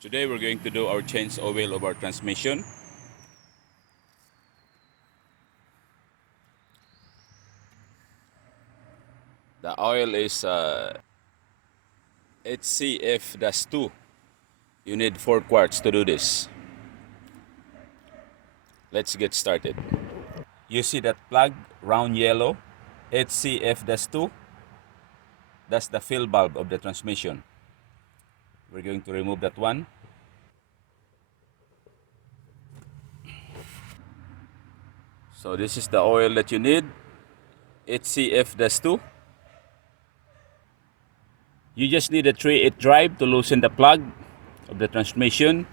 Today we're going to do our change oil of our transmission. The oil is HCF-2. You need 4 quarts to do this. Let's get started. You see that plug, round yellow, HCF-2? That's the fill bulb of the transmission. We're going to remove that one. So this is the oil that you need, HCF-2. You just need a 3/8 drive to loosen the plug of the transmission.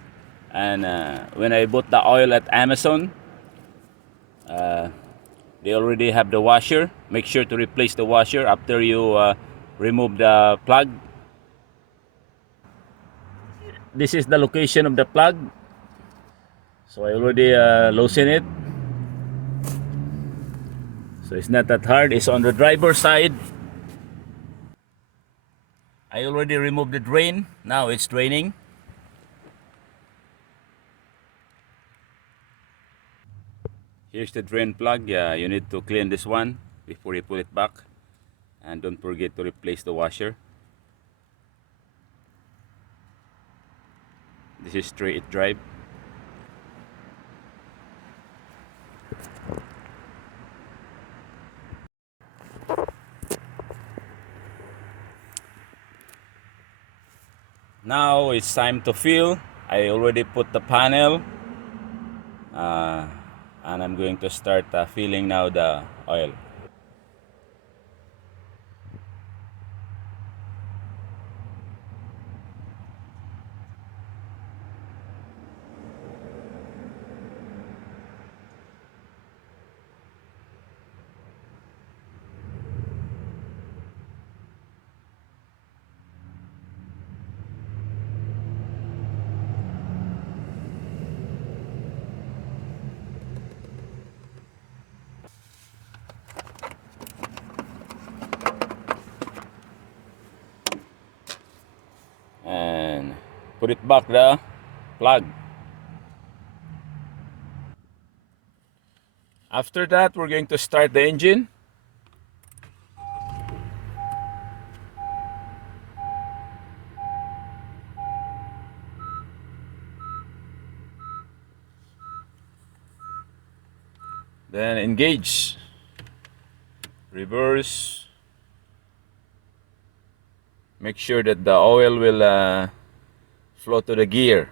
And when I bought the oil at Amazon, they already have the washer. Make sure to replace the washer after you remove the plug. This is the location of the plug. So I already loosened it. So it's not that hard. It's on the driver's side. I already removed the drain. Now it's draining. Here's the drain plug. You need to clean this one before you put it back. And don't forget to replace the washer. This is straight drive. Now it's time to fill. I already put the panel. And I'm going to start filling now the oil. And put it back the plug. After that, we're going to start the engine. Then engage, reverse. Make sure that the oil will flow to the gear.